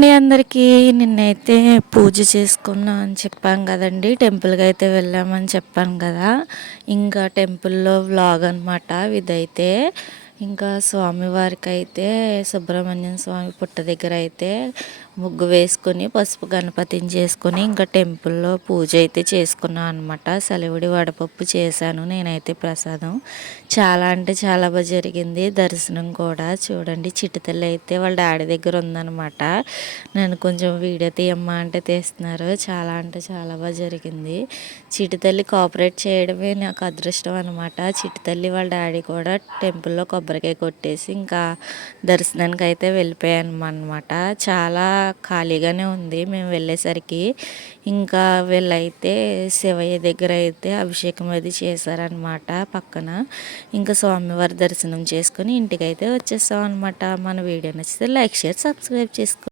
అండి అందరికీ. నిన్నైతే పూజ చేసుకున్నా అని చెప్పాను కదండి. టెంపుల్కి అయితే వెళ్ళామని చెప్పాను కదా. ఇంకా టెంపుల్లో వ్లాగ్ అనమాట ఇదైతే. ఇంకా స్వామివారికి అయితే సుబ్రహ్మణ్యం స్వామి పుట్ట దగ్గర అయితే ముగ్గు వేసుకొని పసుపు గణపతిని చేసుకొని ఇంకా టెంపుల్లో పూజ అయితే చేసుకున్నాను అనమాట. సలివిడి వడపప్పు చేశాను నేనైతే ప్రసాదం. చాలా అంటే చాలా బాగా జరిగింది. దర్శనం కూడా చూడండి. చిటితల్లి అయితే వాళ్ళ డాడీ దగ్గర ఉందన్నమాట. నేను కొంచెం వీడియో తీయమ్మా అంటే తీస్తున్నారు. చాలా అంటే చాలా బాగా జరిగింది. చిటితల్లి కోఆపరేట్ చేయడమే నాకు అదృష్టం అనమాట. చిటితల్లి వాళ్ళ డాడీ కూడా టెంపుల్లో కొబ్బరికాయ కొట్టేసి ఇంకా దర్శనానికి అయితే వెళ్ళిపోయాను అనమాట. చాలా ఖాళీగానే ఉంది మేము వెళ్ళేసరికి. ఇంకా వీళ్ళైతే శివయ్య దగ్గర అయితే అభిషేకం అది చేశారనమాట పక్కన. ఇంకా స్వామివారి దర్శనం చేసుకుని ఇంటికైతే వచ్చేసాం అనమాట. మన వీడియో నచ్చితే లైక్ షేర్ సబ్స్క్రైబ్ చేసుకో.